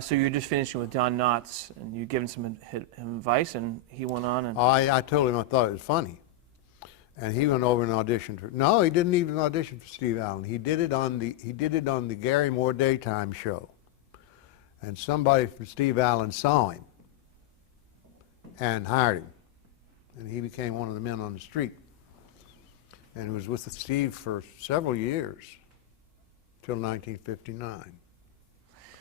So you're just finishing with Don Knotts, and you've given him advice, and he went on and... I told him I thought it was funny. And he went over and auditioned for... No, he didn't even audition for Steve Allen. He did it on the Gary Moore daytime show. And somebody from Steve Allen saw him and hired him. And he became one of the men on the street. And he was with Steve for several years, till 1959.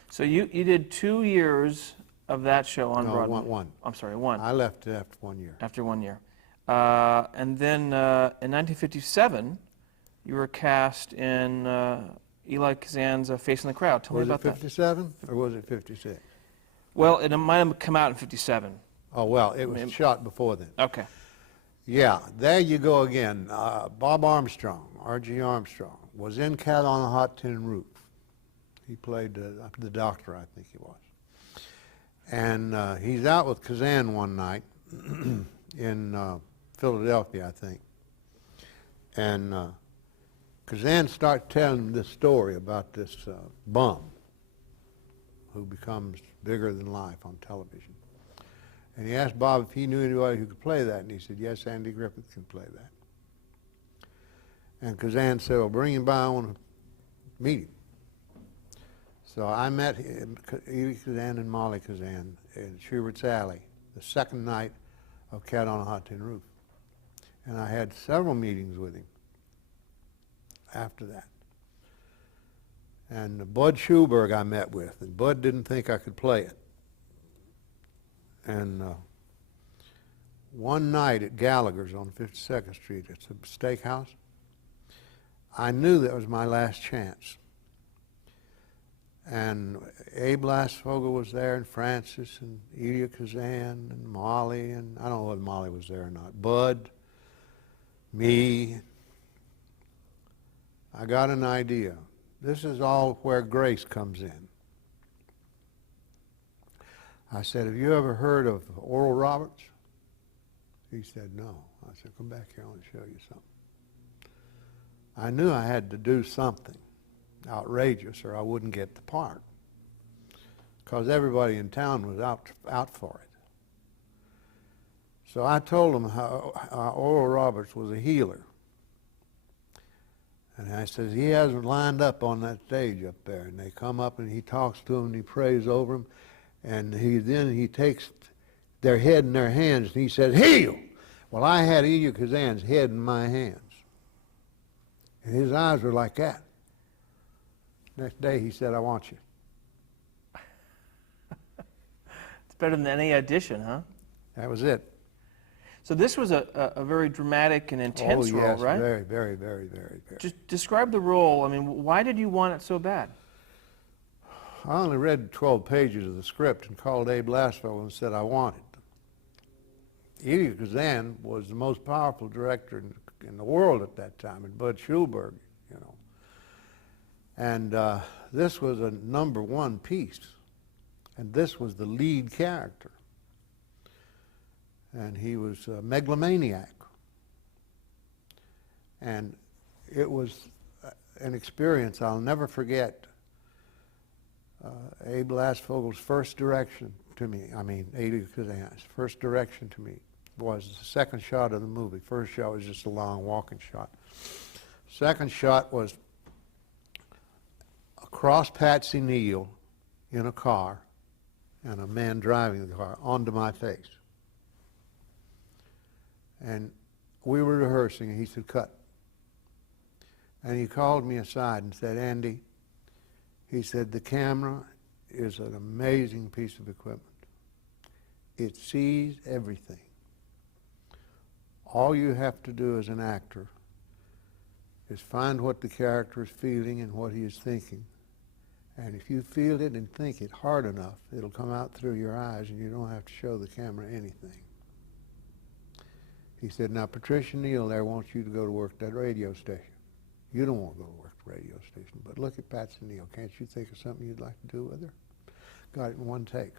So you did 2 years of that show on Broadway? No, one. I'm sorry, one. I left after 1 year. After 1 year. And then in 1957, you were cast in Eli Kazan's Face in the Crowd. Tell me about that. Was it 57 or was it 56? Well, it might have come out in 57. Oh, well, it was shot before then. Okay. Yeah, there you go again. Bob Armstrong, R.G. Armstrong, was in Cat on a Hot Tin Roof. He played the doctor, I think he was. And he's out with Kazan one night in Philadelphia, I think. And Kazan starts telling him this story about this bum who becomes bigger than life on television. And he asked Bob if he knew anybody who could play that, and he said, yes, Andy Griffith can play that. And Kazan said, well, bring him by, I want to meet him. So I met Edie Kazan and Molly Kazan in Schubert's Alley the second night of Cat on a Hot Tin Roof. And I had several meetings with him after that. And Bud Schuberg I met with, and Bud didn't think I could play it. And one night at Gallagher's on 52nd Street, it's a steakhouse, I knew that was my last chance. And Abe Lasvogel was there, and Francis, and Elia Kazan, and Molly, and I don't know whether Molly was there or not. Bud, me. I got an idea. This is all where grace comes in. I said, have you ever heard of Oral Roberts? He said, no. I said, come back here, I want to show you something. I knew I had to do something outrageous or I wouldn't get the part, because everybody in town was out for it. So I told them how Oral Roberts was a healer. And I said, he has them lined up on that stage up there, and they come up and he talks to them and he prays over them, and then he takes their head in their hands and he said, heal! Well, I had Elia Kazan's head in my hands. And his eyes were like that. Next day he said, I want you. It's better than any audition, huh? That was it. So this was a very dramatic and intense role, right? Very, very, very, very, very. Just describe the role. I mean, why did you want it so bad? I only read 12 pages of the script and called Abe Lasvogel and said I want it. Elia Kazan was the most powerful director in the world at that time, and Bud Schulberg, you know. And this was a #1 piece, and this was the lead character. And he was a megalomaniac. And it was an experience I'll never forget. Abe Lasvogel's first direction to me, Elia Kazan's first direction to me was the second shot of the movie. First shot was just a long walking shot. Second shot was across Patsy Neal in a car and a man driving the car onto my face. And we were rehearsing, and he said, cut. And he called me aside and said, Andy, he said, the camera is an amazing piece of equipment. It sees everything. All you have to do as an actor is find what the character is feeling and what he is thinking. And if you feel it and think it hard enough, it'll come out through your eyes, and you don't have to show the camera anything. He said, now Patricia Neal there wants you to go to work at that radio station. You don't want to go to work at the radio station, but look at Patsy Neal. Can't you think of something you'd like to do with her? Got it in one take.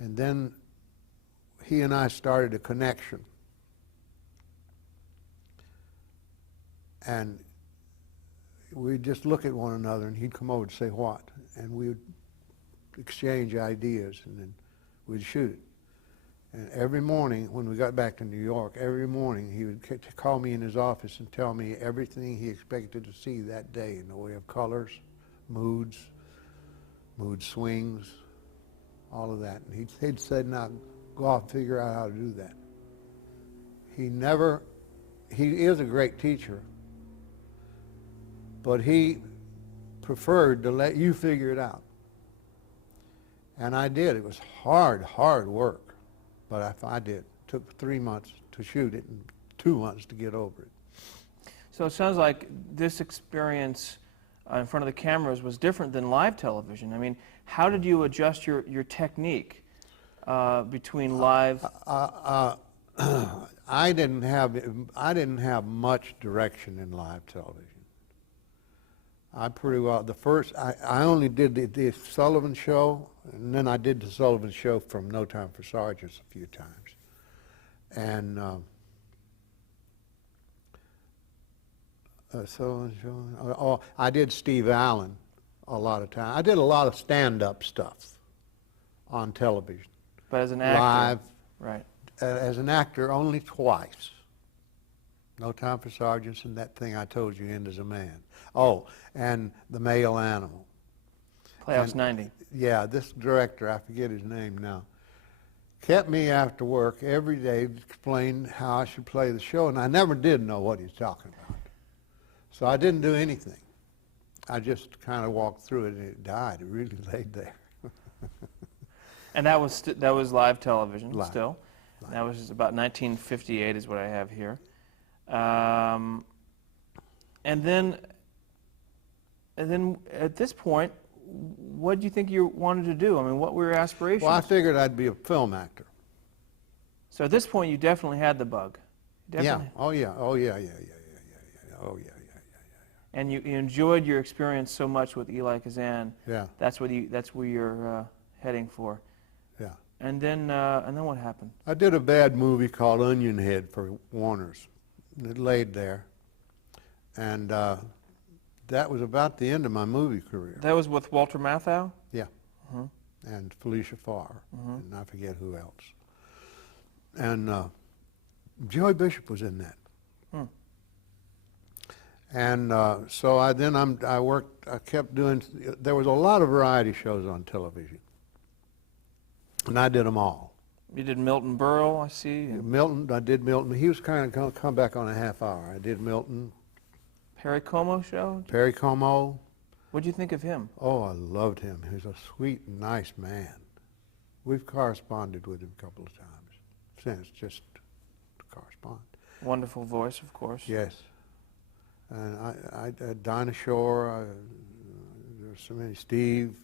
And then he and I started a connection. And we'd just look at one another, and he'd come over to say, what? and we would exchange ideas, and then we'd shoot it. And every morning when we got back to New York, every morning he would call me in his office and tell me everything he expected to see that day in the way of colors, moods, mood swings, all of that. And he'd said, now go off and figure out how to do that. He is a great teacher, but he preferred to let you figure it out. And I did. It was hard work, but I did. It took 3 months to shoot it and 2 months to get over it. So it sounds like this experience in front of the cameras was different than live television. I mean, how did you adjust your technique between live? I didn't have much direction in live television. I pretty well, I only did the Sullivan Show, and then I did the Sullivan Show from No Time for Sergeants a few times. And Sullivan Show, I did Steve Allen a lot of times. I did a lot of stand-up stuff on television. But as an actor? Live. Right. As an actor, only twice. No Time for Sergeants and that thing I told you, End as a Man. Oh, and The Male Animal. Playhouse 90. Yeah, this director, I forget his name now, kept me after work every day to explain how I should play the show, and I never did know what he was talking about. So I didn't do anything. I just kind of walked through it, and it died. It really laid there. And that was live television Live. still. Live. That was about 1958 is what I have here. And then at this point, what do you think you wanted to do? I mean, what were your aspirations? Well, I figured I'd be a film actor. So at this point, you definitely had the bug. Yeah. Oh, yeah. Oh, yeah. Oh, yeah. And you enjoyed your experience so much with Eli Kazan. Yeah. That's where you're heading for. Yeah. And then what happened? I did a bad movie called Onion Head for Warner's. It laid there. And that was about the end of my movie career. That was with Walter Matthau? Yeah. Uh-huh. And Felicia Farr. Uh-huh. And I forget who else. And Joey Bishop was in that. Hmm. And so I kept doing, there was a lot of variety shows on television. And I did them all. You did Milton Berle, I see. Milton, I did Milton. He was kind of going to come back on a half hour. I did Milton. Perry Como show? Perry Como. What'd you think of him? Oh, I loved him. He was a sweet and nice man. We've corresponded with him a couple of times since, just to correspond. Wonderful voice, of course. Yes. And I Dinah Shore, there's so many, Steve,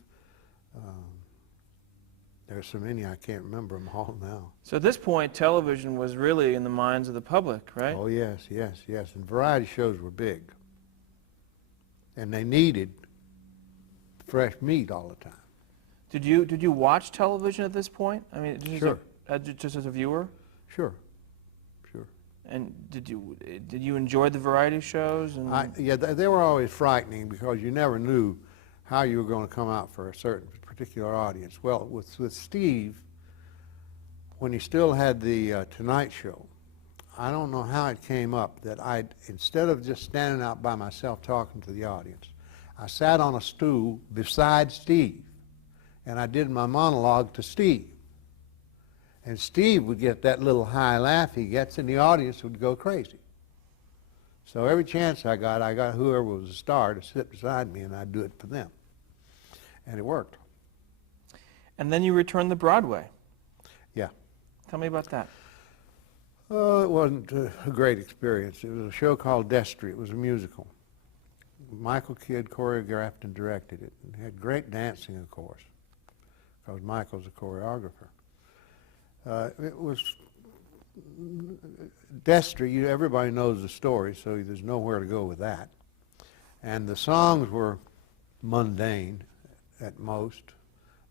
there's so many I can't remember them all now. So at this point, television was really in the minds of the public, right? Oh, yes. And variety shows were big. And they needed fresh meat all the time. Did you watch television at this point? I mean, Sure. Just as a viewer? Sure. And did you enjoy the variety shows? And Yeah, they were always frightening because you never knew how you were going to come out for a certain particular audience. Well, with Steve, when he still had the Tonight Show, I don't know how it came up that instead of just standing out by myself talking to the audience, I sat on a stool beside Steve, and I did my monologue to Steve. And Steve would get that little high laugh he gets, and the audience would go crazy. So every chance I got whoever was a star to sit beside me, and I'd do it for them. And it worked. And then you returned to Broadway. Yeah. Tell me about that. It wasn't a great experience. It was a show called Destry. It was a musical. Michael Kidd choreographed and directed it. It had great dancing, of course, because Michael's a choreographer. It was Destry. Everybody knows the story, so there's nowhere to go with that. And the songs were mundane at most.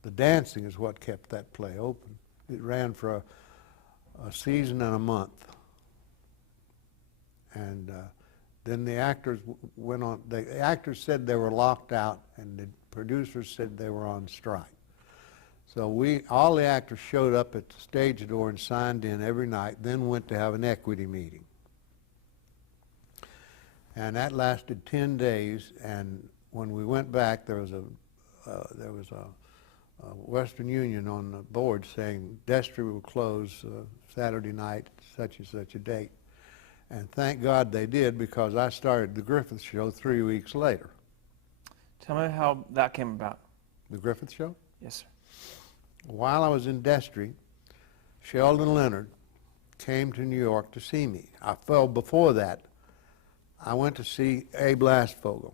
The dancing is what kept that play open. It ran for a season and a month. And then the actors went on. The actors said they were locked out and they'd producers said they were on strike. So all the actors showed up at the stage door and signed in every night, then went to have an equity meeting. And that lasted 10 days, and when we went back, there was a Western Union on the board saying Destry will close Saturday night, such and such a date. And thank God they did, because I started the Griffith show 3 weeks later. Tell me how that came about. The Griffith show? Yes, sir. While I was in Destry, Sheldon Leonard came to New York to see me. Before that, I went to see Abe Lastfogel.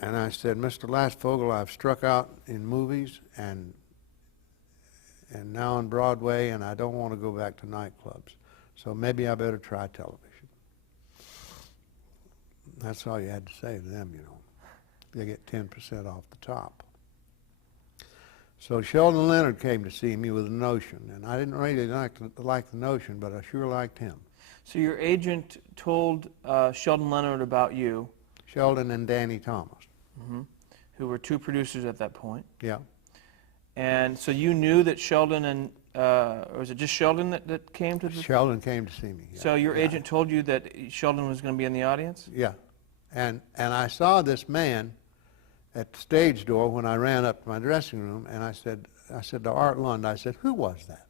And I said, Mr. Lastfogel, I've struck out in movies and now on Broadway, and I don't want to go back to nightclubs. So maybe I better try television. That's all you had to say to them, you know. They get 10% off the top. So Sheldon Leonard came to see me with a notion, and I didn't really like the notion, but I sure liked him. So your agent told Sheldon Leonard about you. Sheldon and Danny Thomas. Mm-hmm. Who were two producers at that point. Yeah. And so you knew that Sheldon and, or was it just Sheldon that came to the... Sheldon came to see me. Yeah. So your agent told you that Sheldon was going to be in the audience? Yeah. And I saw this man at the stage door when I ran up to my dressing room, and I said to Art Lund, I said, who was that?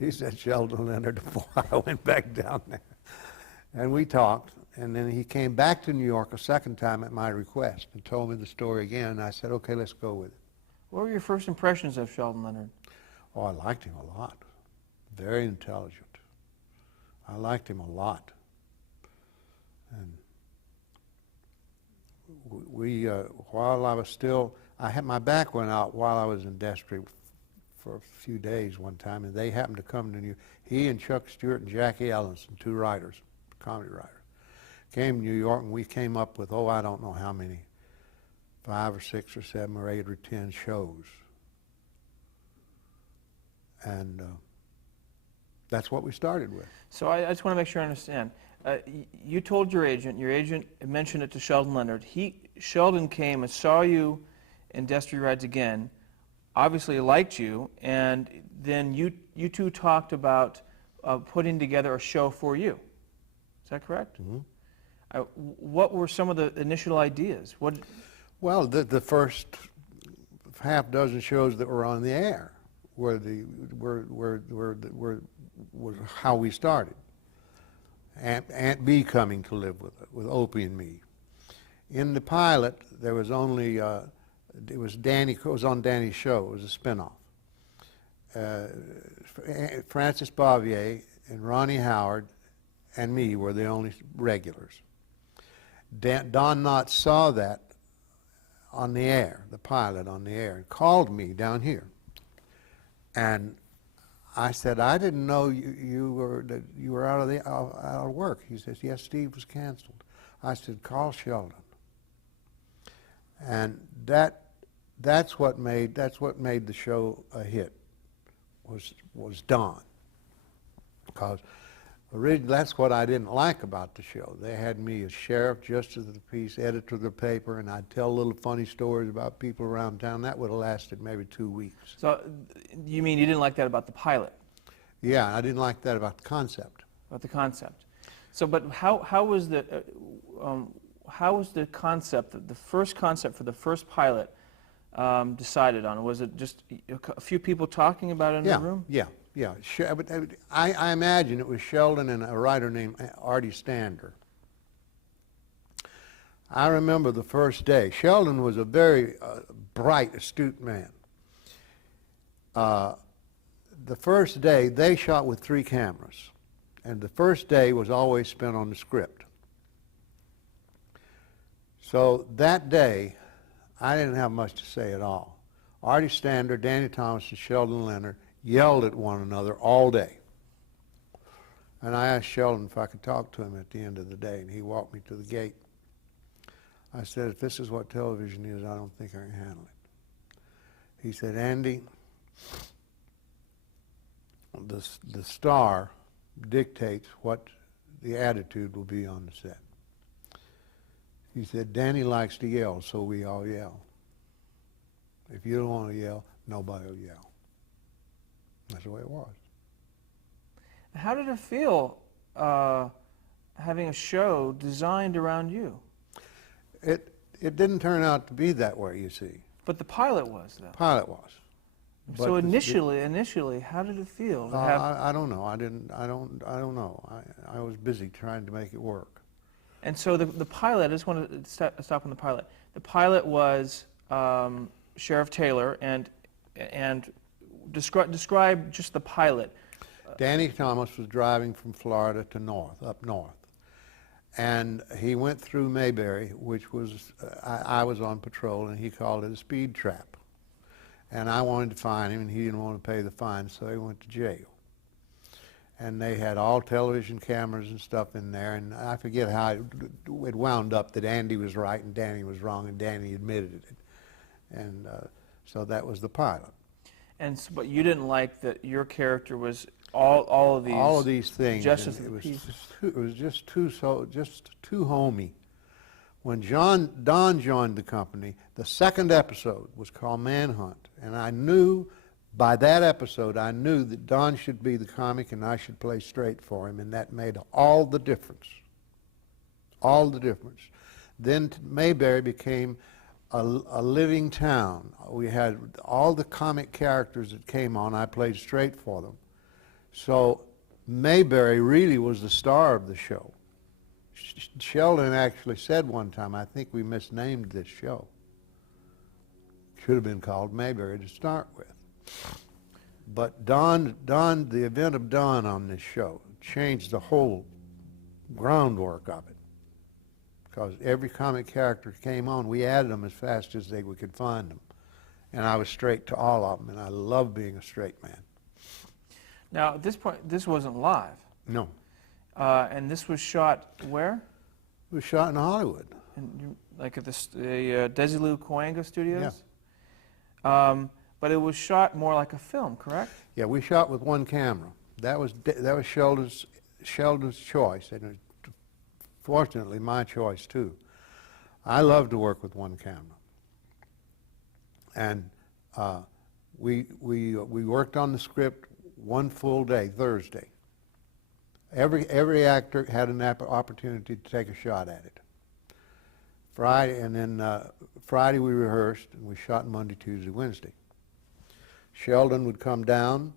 He said, Sheldon Leonard, before I went back down there. And we talked, and then he came back to New York a second time at my request and told me the story again, and I said, okay, let's go with it. What were your first impressions of Sheldon Leonard? Oh, I liked him a lot. Very intelligent. I liked him a lot. And while I was still, my back went out while I was in Destry for a few days one time, and they happened to come to New York. He and Chuck Stewart and Jackie Ellenson, two writers, comedy writers, came to New York, and we came up with, I don't know how many, 5 or 6 or 7 or 8 or 10 shows. And that's what we started with. So I just want to make sure I understand. You told your agent mentioned it to Sheldon Leonard. Sheldon came and saw you in Destry Rides Again, obviously liked you, and then you two talked about putting together a show for you. Is that correct? Mm-hmm. What were some of the initial ideas? Well, the first half dozen shows that were on the air were how we started. Aunt Bee coming to live with Opie and me. In the pilot, there was only it was on Danny's show. It was a spinoff. Francis Bavier and Ronnie Howard and me were the only regulars. Don Knotts saw that on the air, the pilot on the air, and called me down here. And I said, I didn't know you were out of work. He says, yes, Steve was canceled. I said, call Sheldon. And that's what made the show a hit. Was Don, because originally that's what I didn't like about the show. They had me as sheriff, justice of the peace, editor of the paper, and I'd tell little funny stories about people around town. That would have lasted maybe 2 weeks. So you mean you didn't like that about the pilot? Yeah, I didn't like that about the concept. About the concept. So, but how was the concept, the first concept for the first pilot, decided on? Was it just a few people talking about it in the room? Yeah. I imagine it was Sheldon and a writer named Artie Stander. I remember the first day. Sheldon was a very bright, astute man. The first day, they shot with 3 cameras, and the first day was always spent on the script. So that day, I didn't have much to say at all. Artie Stander, Danny Thomas, and Sheldon Leonard yelled at one another all day. And I asked Sheldon if I could talk to him at the end of the day, and he walked me to the gate. I said, if this is what television is, I don't think I can handle it. He said, Andy, the star dictates what the attitude will be on the set. He said, Danny likes to yell, so we all yell. If you don't want to yell, nobody will yell. That's the way it was. How did it feel having a show designed around you? It didn't turn out to be that way, you see. But the pilot was, though. Pilot was. So initially, how did it feel? To have, I don't know. I don't know. I was busy trying to make it work. and so the pilot, I just want to stop on the pilot. The pilot was Sheriff Taylor, and describe just the pilot. Danny Thomas was driving from Florida to up north. And he went through Mayberry, which was, I was on patrol, and he called it a speed trap. And I wanted to find him, and he didn't want to pay the fine, so he went to jail. And they had all television cameras and stuff in there, and I forget how it wound up that Andy was right and Danny was wrong, and Danny admitted it. And so that was the pilot. And so, but you didn't like that your character was all of these things. Justice It of the Peace. it was just too homey. When Don joined the company, the second episode was called Manhunt, and I knew by that episode I knew that Don should be the comic and I should play straight for him, and that made all the difference. All the difference. Then Mayberry became a living town. We had all the comic characters that came on. I played straight for them. So Mayberry really was the star of the show. Sheldon actually said one time, I think we misnamed this show. Should have been called Mayberry to start with. But Don, the event of Don on this show changed the whole groundwork of it. Because every comic character came on, we added them as fast as we could find them. And I was straight to all of them, and I love being a straight man. Now, at this point, this wasn't live. No. And this was shot where? It was shot in Hollywood. Like at the Desilu Coanga Studios? Yeah. But it was shot more like a film, correct? Yeah, we shot with one camera. That was Sheldon's choice, and fortunately my choice too. I love to work with one camera. And we worked on the script one full day, Thursday. Every actor had an opportunity to take a shot at it. Friday, and then Friday we rehearsed, and we shot Monday, Tuesday, Wednesday. Sheldon would come down.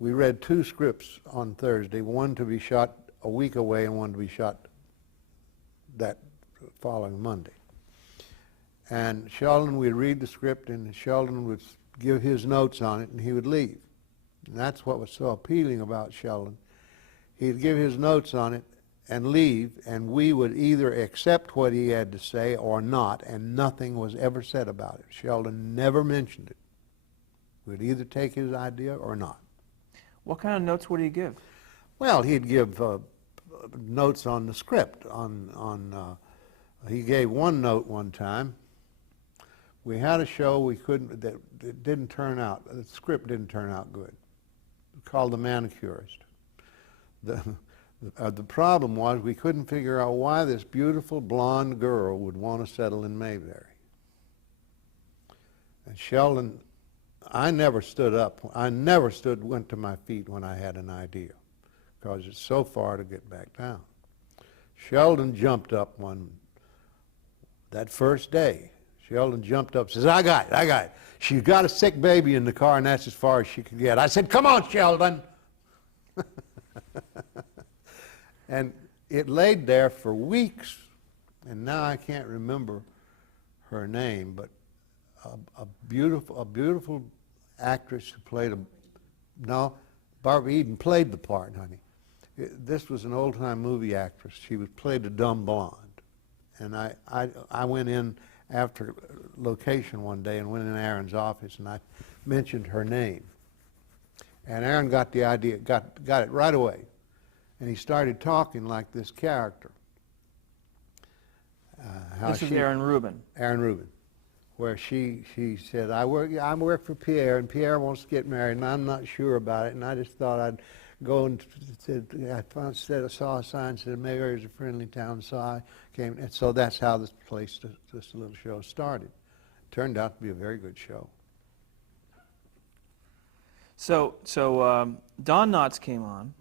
We read 2 scripts on Thursday, one to be shot a week away and one to be shot that following Monday. And Sheldon would read the script, and Sheldon would give his notes on it, and he would leave. And that's what was so appealing about Sheldon. He'd give his notes on it and leave, and we would either accept what he had to say or not, and nothing was ever said about it. Sheldon never mentioned it. We'd either take his idea or not. What kind of notes would he give? Well, he'd give notes on the script. He gave one note one time. We had a show that didn't turn out. The script didn't turn out good. Called The Manicurist. The problem was we couldn't figure out why this beautiful blonde girl would want to settle in Mayberry. And Sheldon, I never stood up. Went to my feet when I had an idea, because it's so far to get back down. Sheldon jumped up that first day. Sheldon jumped up and says, I got it. She's got a sick baby in the car, and that's as far as she could get. I said, come on, Sheldon. And it laid there for weeks, and now I can't remember her name, but a beautiful actress who played Barbara Eden played the part, honey. This was an old-time movie actress. She played a dumb blonde. And I went in after location one day and went in Aaron's office, and I mentioned her name. And Aaron got the idea, got it right away. And he started talking like this character. This is Aaron Rubin. Aaron Rubin, where she said, I work for Pierre, and Pierre wants to get married, and I'm not sure about it. And I just thought I'd go and I saw a sign that said Mayberry is a friendly town, so I came. And so that's how this little show started. turned out to be a very good show. So Don Knotts came on,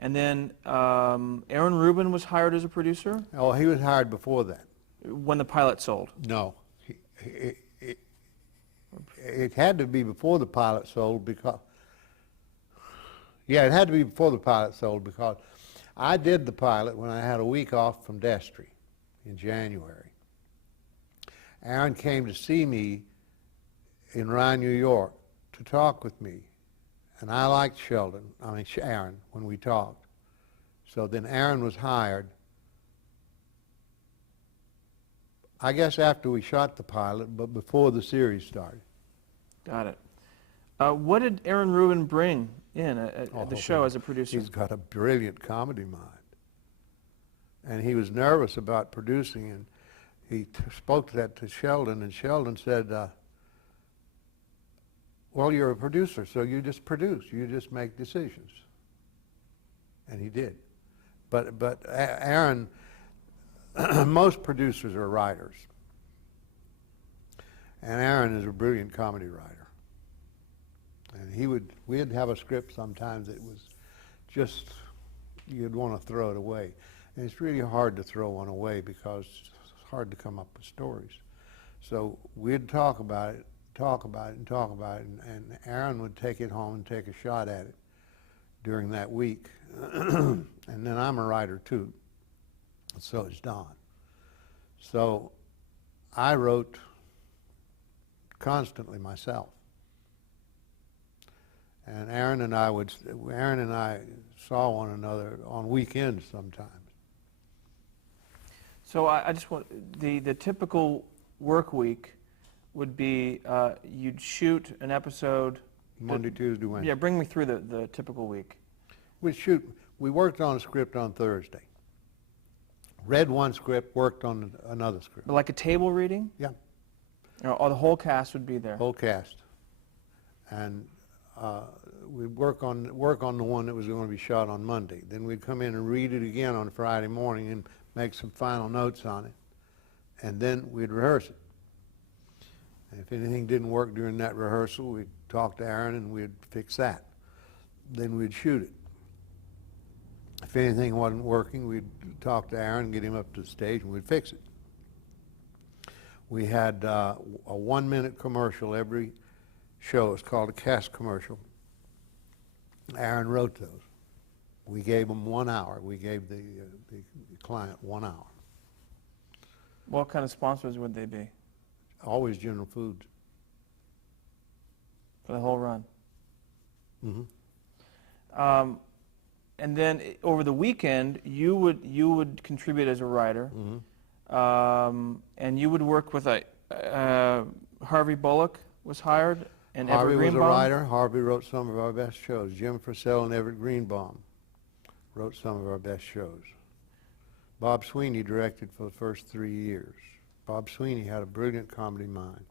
and then Aaron Rubin was hired as a producer Oh, he was hired before that. when the pilot sold. No. It had to be before the pilot sold because, yeah, it had to be before the pilot sold because I did the pilot when I had a week off from Destry in January. Aaron came to see me in Rye, New York to talk with me. And I liked Aaron, when we talked. So then Aaron was hired, I guess after we shot the pilot, but before the series started. Got it. What did Aaron Rubin bring in at the show as a producer? He's got a brilliant comedy mind. And he was nervous about producing, and he spoke that to Sheldon, and Sheldon said, well, you're a producer, so you just produce. You just make decisions. And he did. But Aaron, most producers are writers. And Aaron is a brilliant comedy writer. And we'd have a script sometimes that was just, you'd want to throw it away. And it's really hard to throw one away because it's hard to come up with stories. So we'd talk about it, and Aaron would take it home and take a shot at it during that week. And then I'm a writer too, and so is Don. So I wrote constantly myself. And Aaron and I saw one another on weekends sometimes. So I just want, the typical work week would be you'd shoot an episode Monday, Tuesday, Wednesday. Yeah, bring me through the typical week. We worked on a script on Thursday. Read one script, worked on another script. Like a table reading? Yeah. Or the whole cast would be there? Whole cast. And we'd work on the one that was going to be shot on Monday. Then we'd come in and read it again on Friday morning and make some final notes on it. And then we'd rehearse it. And if anything didn't work during that rehearsal, we'd talk to Aaron and we'd fix that. Then we'd shoot it. If anything wasn't working, we'd talk to Aaron, get him up to the stage, and we'd fix it. We had a 1-minute commercial every show. It's called a cast commercial. Aaron wrote those. We gave them 1 hour. We gave the client 1 hour. What kind of sponsors would they be? Always General Foods. For the whole run? Mm-hmm. And then over the weekend, you would contribute as a writer, and you would work with Harvey Bullock was hired, and Harvey Everett was Greenbaum. a writer. Harvey wrote some of our best shows. Jim Purcell and Everett Greenbaum wrote some of our best shows. Bob Sweeney directed for the first 3 years. Bob Sweeney had a brilliant comedy mind.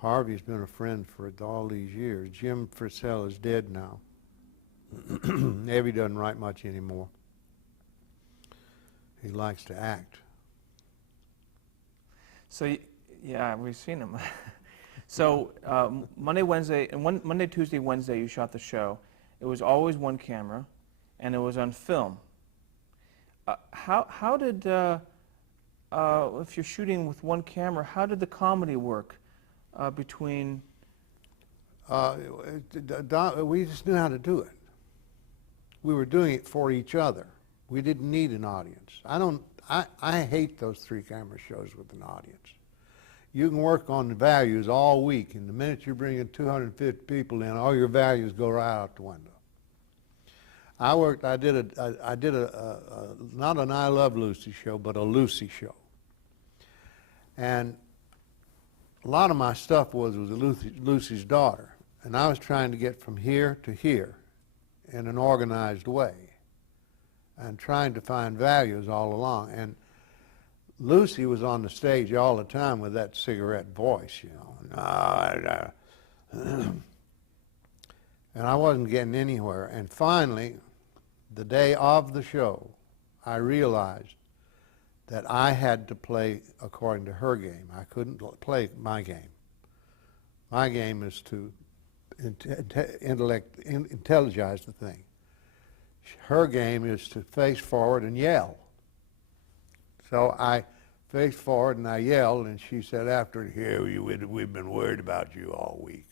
Harvey's been a friend for all these years. Jim Purcell is dead now. Evie doesn't write much anymore. He likes to act. So, yeah, we've seen him. So Monday, Tuesday, Wednesday, you shot the show. It was always one camera, and it was on film. How did, if you're shooting with one camera, how did the comedy work between? We just knew how to do it. We were doing it for each other. We didn't need an audience. I hate those 3-camera shows with an audience. You can work on the values all week, and the minute you're bringing 250 people in, all your values go right out the window. I did not an I Love Lucy show, but a Lucy show. And a lot of my stuff was Lucy's daughter, and I was trying to get from here to here in an organized way and trying to find values all along. And Lucy was on the stage all the time with that cigarette voice, you know. And I wasn't getting anywhere. And finally, the day of the show, I realized that I had to play according to her game. I couldn't play my game. My game is to intelligize the thing. Her game is to face forward and yell. So I faced forward and I yelled, and she said after it, "Here, we've been worried about you all week."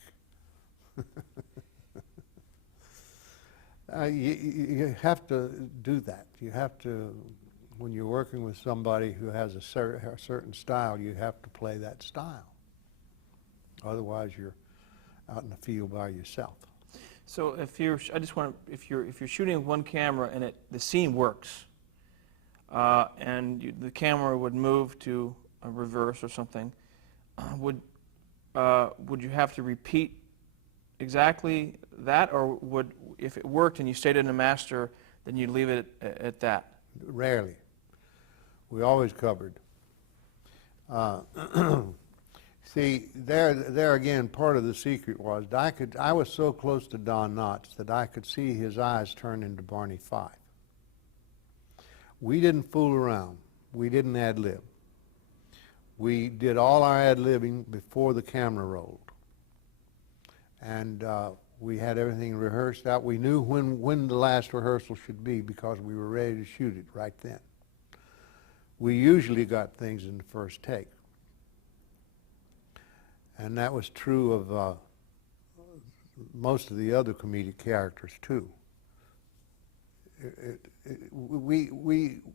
You have to do that. You have to, when you're working with somebody who has a certain style, you have to play that style. Otherwise, you're out in the field by yourself. So if you're shooting with one camera and the scene works, and the camera would move to a reverse or something, would you have to repeat exactly that, or would, if it worked and you stayed in a master, then you'd leave it at that? Rarely. We always covered. See, there again, part of the secret was I was so close to Don Knotts that I could see his eyes turn into Barney Fife. We didn't fool around. We didn't ad-lib. We did all our ad-libbing before the camera rolled. And we had everything rehearsed out. We knew when the last rehearsal should be because we were ready to shoot it right then. We usually got things in the first take. And that was true of most of the other comedic characters too. We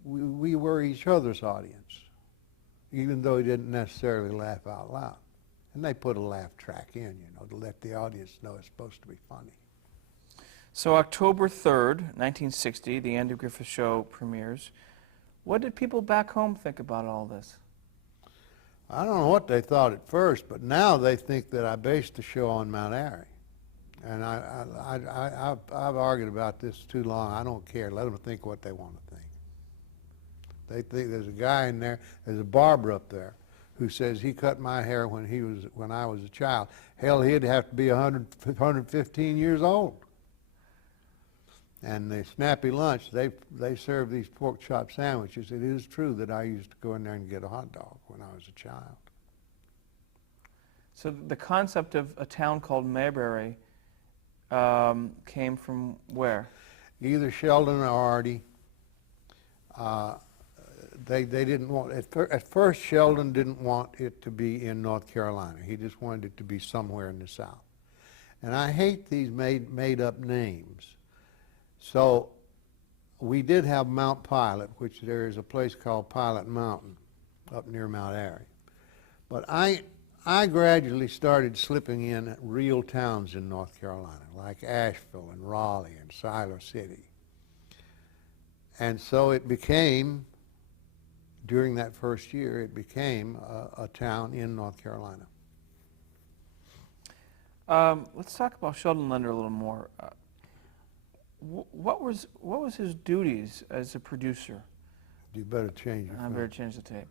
were each other's audience, even though we didn't necessarily laugh out loud. And they put a laugh track in, to let the audience know it's supposed to be funny. So October 3rd, 1960, the Andy Griffith Show premieres. What did people back home think about all this? I don't know what they thought at first, but now they think that I based the show on Mount Airy. And I've argued about this too long. I don't care. Let them think what they want to think. They think there's a guy in there, there's a barber up there, who says he cut my hair when I was a child. Hell, he'd have to be 115 years old. And the Snappy Lunch, they serve these pork chop sandwiches. It is true that I used to go in there and get a hot dog when I was a child. So the concept of a town called Mayberry came from where? Either Sheldon or Artie. They didn't want, at first Sheldon didn't want it to be in North Carolina. He just wanted it to be somewhere in the South. And I hate these made up names. So we did have Mount Pilot, which there is a place called Pilot Mountain up near Mount Airy. But I gradually started slipping in real towns in North Carolina, like Asheville and Raleigh and Siler City. And so it became, during that first year, it became a town in North Carolina. Let's talk about Sheldon Lender a little more. What was his duties as a producer? You better change your I better change the tape.